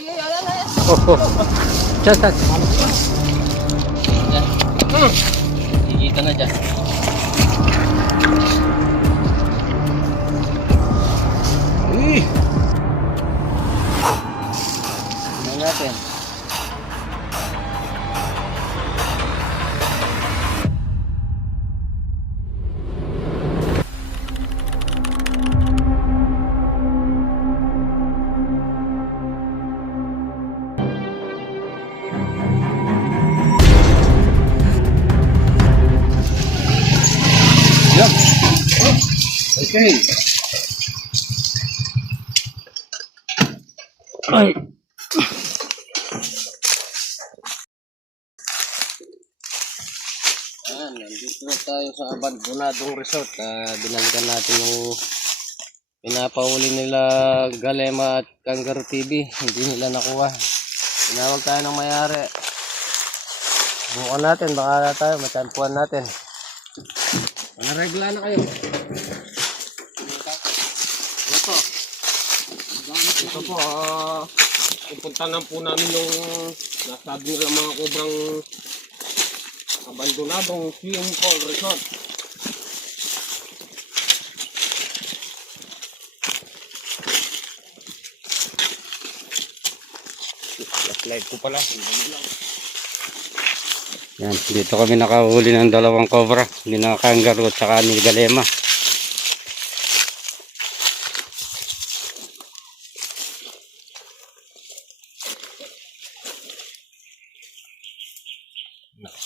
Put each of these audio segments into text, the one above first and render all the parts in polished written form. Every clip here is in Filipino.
Oh, oh. Chat. Higita na dyan. Tignan natin. Yep. Okay. Ay. Nandito na tayo sa Abandonadong Resort. Binalikan natin yung pinapahuli nila Galema at Kangaroo TV. Hindi nila nakuha. Tinawag tayo ng mayari. Bukan natin, baka tayo matsampuan natin. Naregla na kayo. Ito po, pupunta na po namin yung nasabi nila mga kobrang abandonadong swimming pool resort. Live ko pala. Yan, dito kami nakahuli ng dalawang cobra. Hindi na kangaroo at saka ni Galema.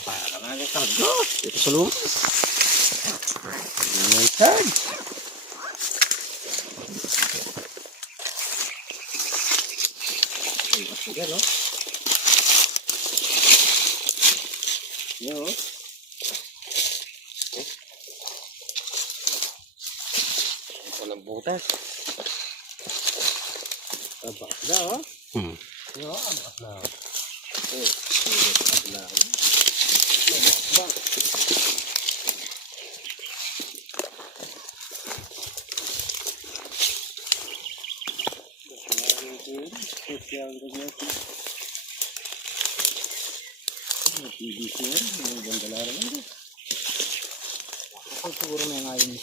Para nga ng kargo. Dito sa loob. May charge. Ay, sige, no? Yo. Ito ng butas. Tabak na, oh. Yo, tabak na. Oh, tabak na. Tabak. Siguro na yung ayon.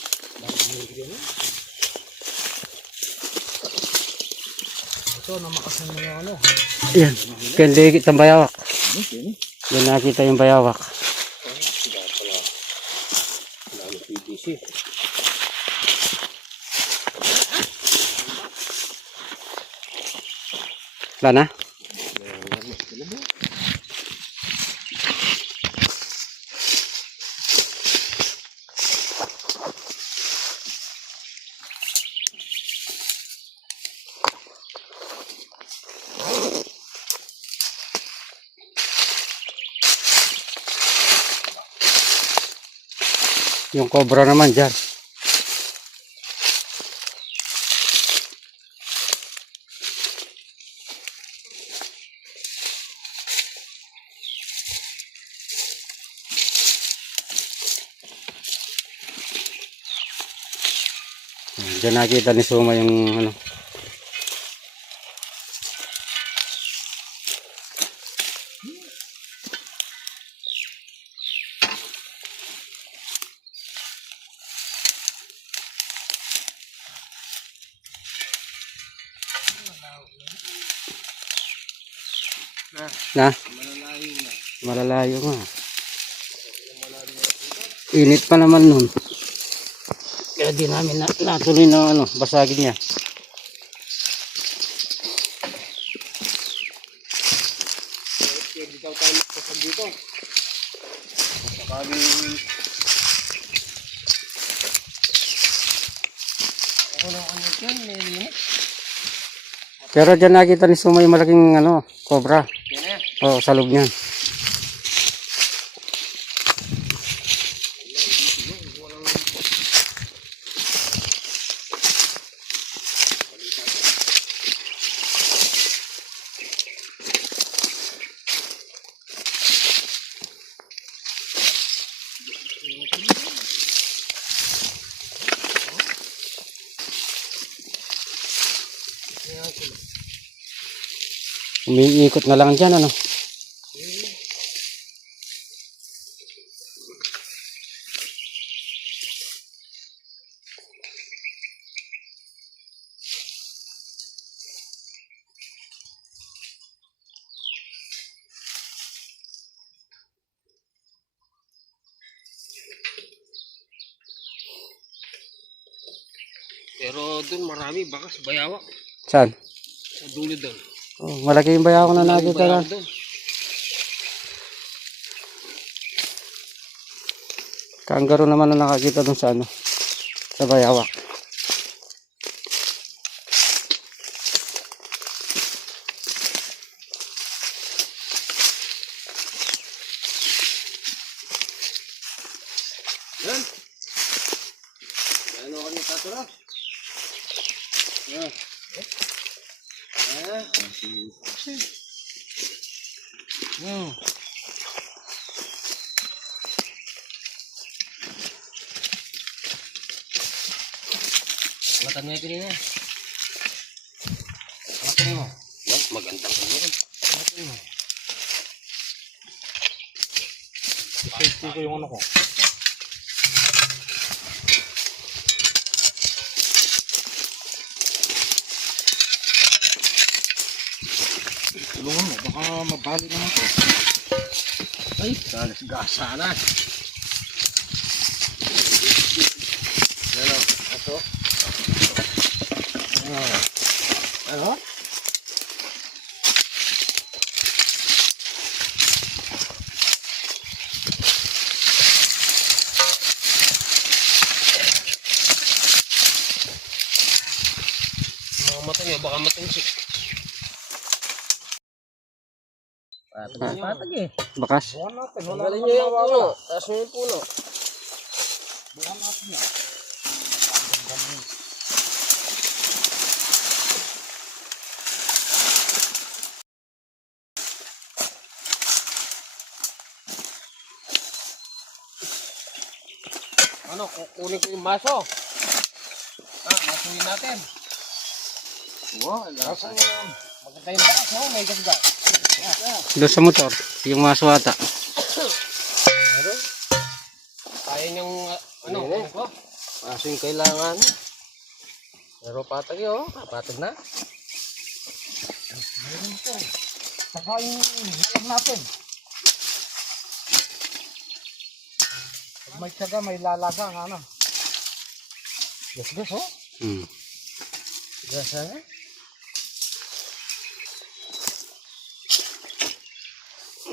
Ito, namakasin mo yung ano. Yan, kandigit ang bayawak. Yan nakita yung bayawak. Wala na? Yung cobra naman dyan. Diyan nakita ni Suma yung ano. Na? Malalayo nga. Init pa naman nun. Kaya di namin natuloy na ano, basagin niya. Hindi daw tayo magpasag dito. Sakaling Ako lang ano yan, may limit. Pero dyan nakita ni Suma yung malaking ano, cobra. Yan eh. Oo, sa loob niyan. Umiikot na lang dyan, ano? Pero dun marami, baka sa bayawak. Saan? Sa dulo doon. Oh, malaki yung bayawak na nakita lang. doon. Kangaroo naman na nakakita dun sa ano, sa bayawak. Yan. Ano kami taturo? Yan. Matan mo yung pinina. Matan mo. Yan, magandang kanyan. Matan mo. Safety ko yung ano ko. Tulungan mo, baka mabali naman to. Ay, gasa na. Ano? Ato? Ano? Mga mata niyo, baka matinsik. Patag eh. Bakas. Buwan natin, wala Tanggalin naman niyo yung puno. nawawala. Taas niyo yung puno. Buwan natin yan. Ano, kukunin ko yung maso. Masuhin natin. Wow, Kaso maganda yung bakas, no? May gasga. Doon sa motor, yung maswata. Pero, Kaya niyang, ano, Hindi. ano ko? maso yung kailangan. Pero patag yun, patag na. Mayroon po. Saka yung halag natin. Pag may tsaga, may lalaga, ano. Gas-gas, oh. Hmm. Gasa na.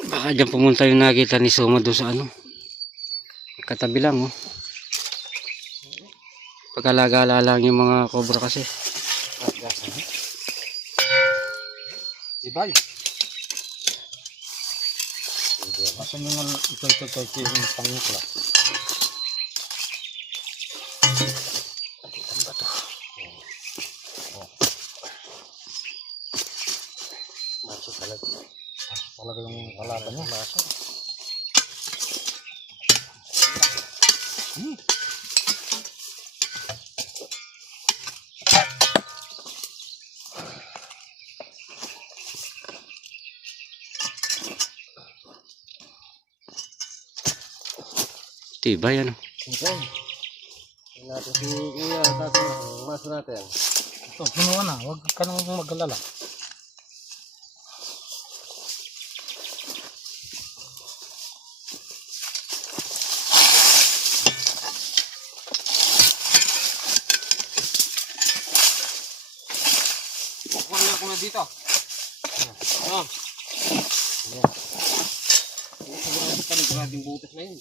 Baka dyan pumunta yung nakita ni Soma doon sa ano. Katabi lang, oh. Pagkalagala lang yung mga cobra kasi. Gasa na. Ibay. Asan yung ito yung pangukla? Maso talaga. Talaga yung kalaban niya. Maso. Tibay, ano. Okay. Tingnan natin si Kuya, natin ang maso natin. Ito, kinuha na. Huwag ka nang mag-alala. Kukuha na ako na dito. Ano? Sigurado pa rin grabing butas na yun.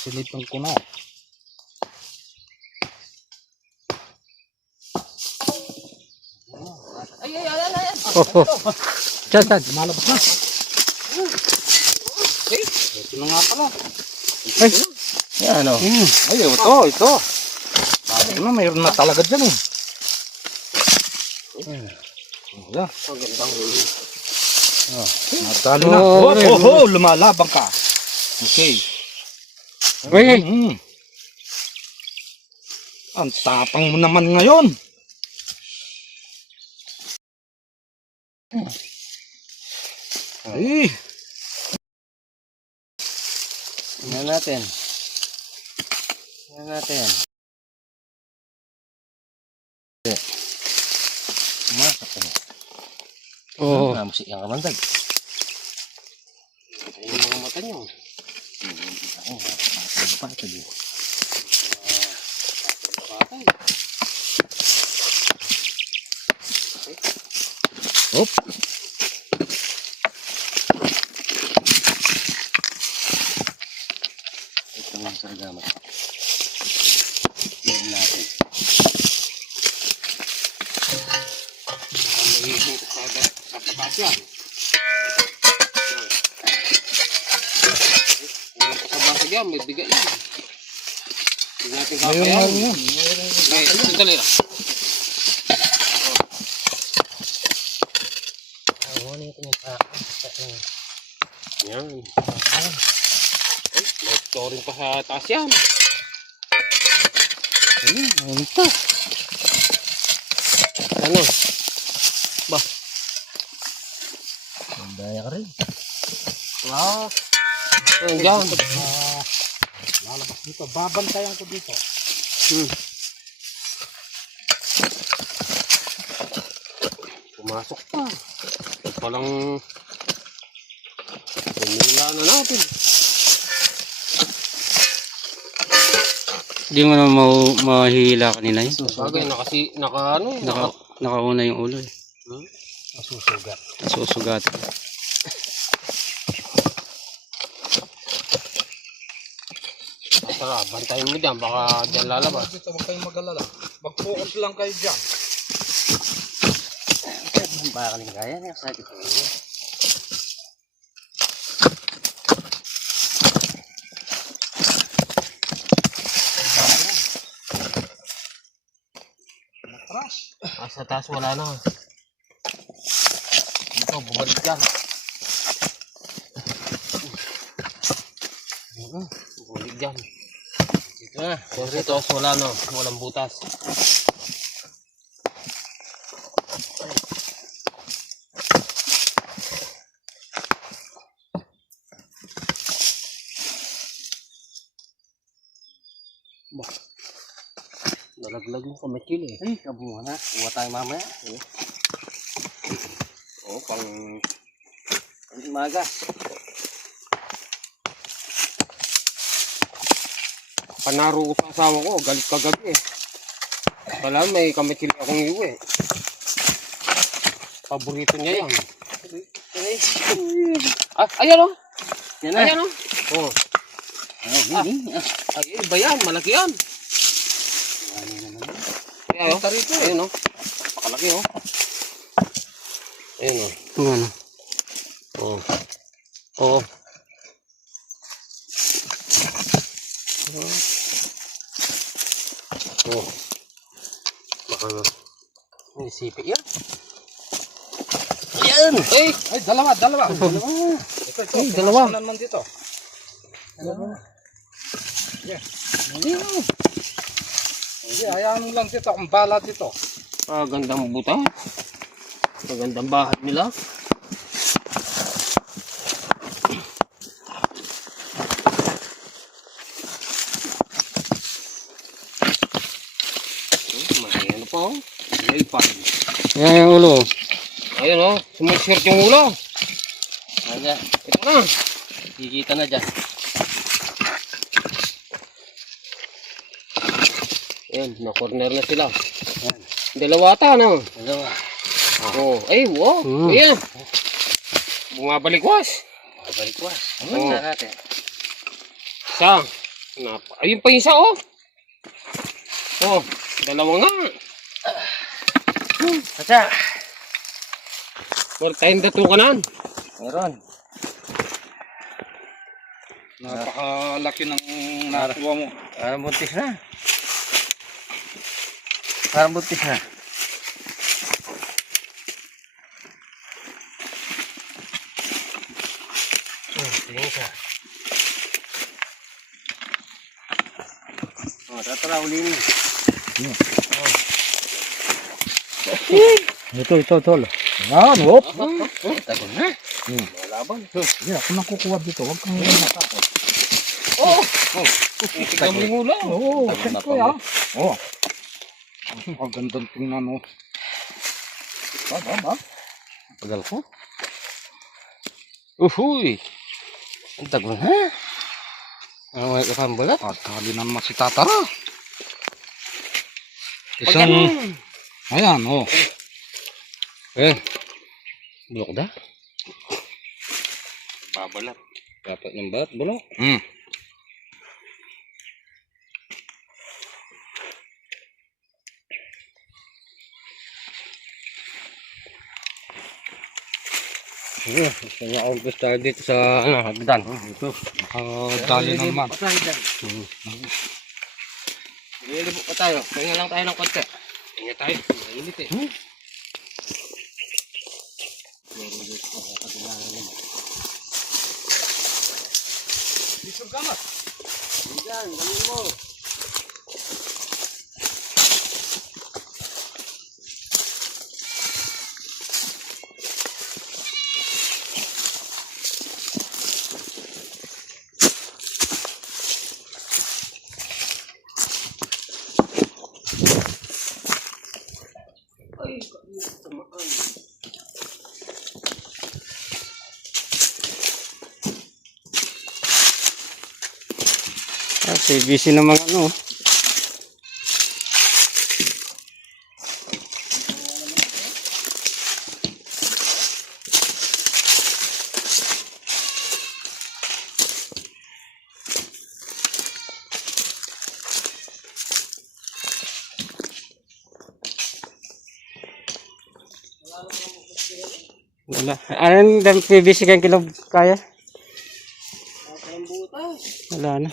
Silipan ko na. Oh, oh. Diyan, diyan. Malabas na. Ito na nga pala. Ay, Yan o. Ay, ito. Sabi ko na, mayroon na talaga dyan eh. Yan. Natalo na. Oh, Oh, lumalabang ka. Okay. Uy, uy. Ang tapang mo naman ngayon. Ay, Tingnan natin. Tingnan natin. Masok ko. Oo. Namusik yang kamandag. Yung mga mata nyo. Pa ito din. Hop. Ito nga sargama. Tignan natin. Mahihit sa pataas yan. Sa basag yan, may biga yan. Hindi natin ngayon kakayan. nga yan. Okay, sandali lang. Yan. Ay, may storing pa sa taas yan. Ayun pa. Ano? Ba? Daya ka rin. Ah. Ayun dyan. Lalabas dito. Babantayan ko dito. Pumasok pa. Ito palang pinila na natin. Hindi mo na mahihila kanina yun. Bagay, naka ano eh. Nakauna yung ulo eh. Masusugat. Susugat. Tara, bantayin mo dyan. Baka dyan lalabas. Dito, huwag kayong mag-alala. Mag-focus lang kayo dyan. Baka kaling kaya niya. Sakit ko. Sa taas wala na. Dito, bumalik dyan. Bumalik dyan. Dito na. Sa taas wala na. Walang butas. Nalaglag yung kamakil eh. Ay, kabunga na. Uwa tayo mamaya. Oo, pang Umaga. panaro ko sa asawa ko. Galit kagabi eh. Kala may kamakil akong iwi. Paborito niya yan. Ah, ayan o. Yan na. Ayan o. Oh. Ah, Ay, iba yan. Malaki yan. Ayan o. Ayan o. Pakalaki o. Ayan o. Yung ano. Oo. Oo. Oo. Baka may sipi yan. Ayan. Ay! Ay, dalawa. Ito, Ay, dalawa. pinapasunan naman dito. Hindi, hayaan mo lang dito. Ang bala dito. Ah, gandang buta. Magandang bahay nila. May ano pa oh. May pan. Yan yung ulo. Ayun oh. Sumishirt yung ulo. Ayan. Ito na. Kikita na dyan. Ayan, na-corner na sila. Ayan. Dalawa ata no. Dalawa. Oh, ay, wow. Ayan. Bumabalikwas. Balikwas. Oo. Basta natin. Isa. Ayun pa yung isa oh. Oh, dalawa nga. Kasa. Meron tayong datukanan. Meron. Napakalaki ng nakuha mo. Parang buntis na. Parang buntis na. Tingin siya. Oh, tatara, ulihin mo. Ito, tol. Yan, hop. Tago na. Malaban. Sige, ako nang kukuha dito. Huwag kang matakot. Tignan mo yung ulam. Oo, Tago na siyempre pa. Oh. Ang gandang tingnan oh. Ba? Tagal ko. Uhuy. Ang tago na. Ano may kakambalat? At kali na naman si Tatara. Isang, ayan oh. Bulok na. Babalat. Dapat ng bat, bulok. Gusto niya akong gusto dito sa hagdan. Ito, nakadali na naman. Lilibot pa tayo. Pahinga lang tayo ng konti. Tingnan tayo. Mainit eh. Bisog ka mas. Diyan, galing mo. Busy na mga ano. Wala. Anong dami PVC kang kilo kaya? Wala na.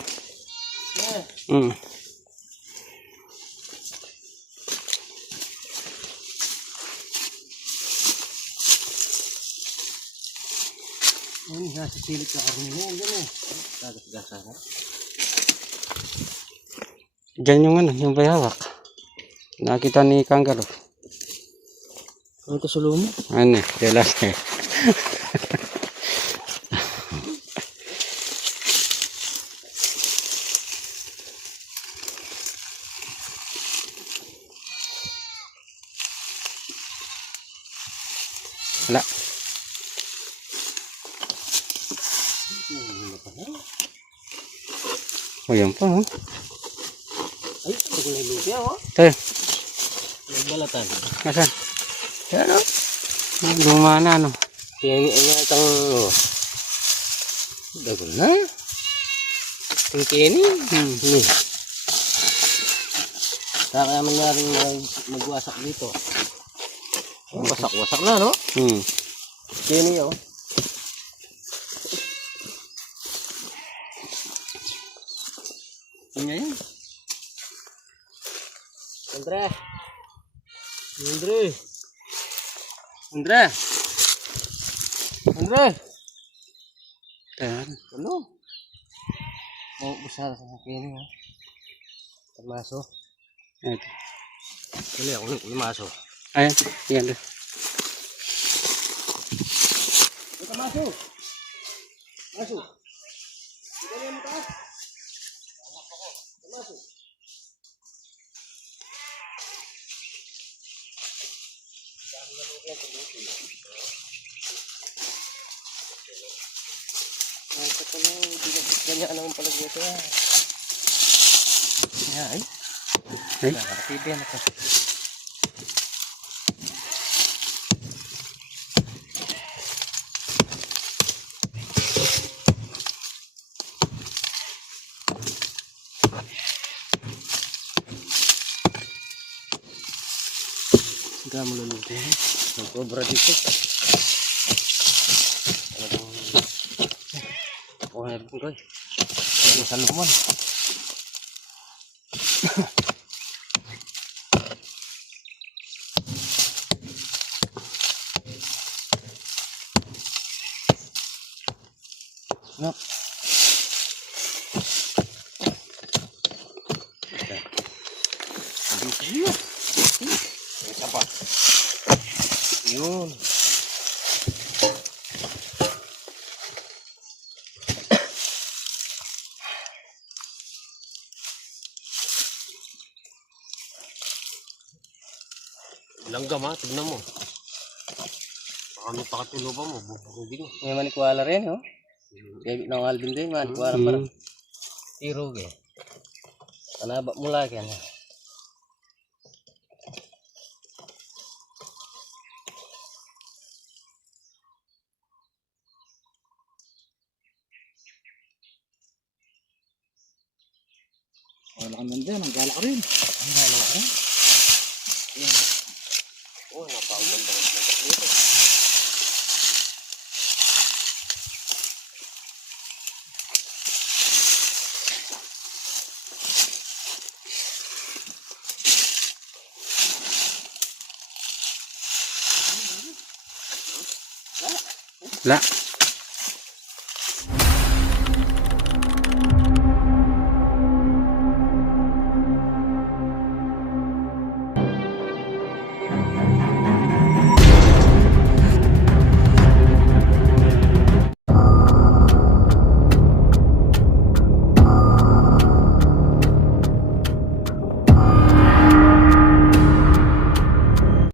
Nasa silip na karne mo. Yan Gagas-gasa na. Diyan yung ano, yung bayawak. Nakita ni Kangaroo. Ano ito sa lumo? Ano, jelas eh. Wala. Oh, yan pa, oh. Ay, ito ko na yung lupia, oh. Tayo, Nagbalatan. nasan? Yan, oh. Luma na, ano. Kaya itang, oh. Dago na. Tingkini. Kaya mangyaring magwasak dito. Wasak-wasak na, no? Kini, oh. Yan, yan. Andre. Ayan. Ano? Oh, busara sa kini, oh. Maso. Ito. Dali ako ng maso. Ayan, yan. Ito maso. Maso. Dali mo taas. Maso. Ay, ito pala, ganyan naman pala dito. Ay. Ay. Nakatibi na ito. Hindi mo lulutin. Nagkobra dito. Oh, meron ko. Ito sa lumon. No. Isa pa. Yun. Langgam ha, tignan mo. Baka may pakatulo pa mo, bubugin mo. May manikwala rin, oh. Kaya nang Alvin din, manikwala para. Tiro, eh. Kanaba mula yan. Wala ka nandyan, ang gala ka rin. Ang gala ka rin? Oh, napakaganda ng bukas nito. La.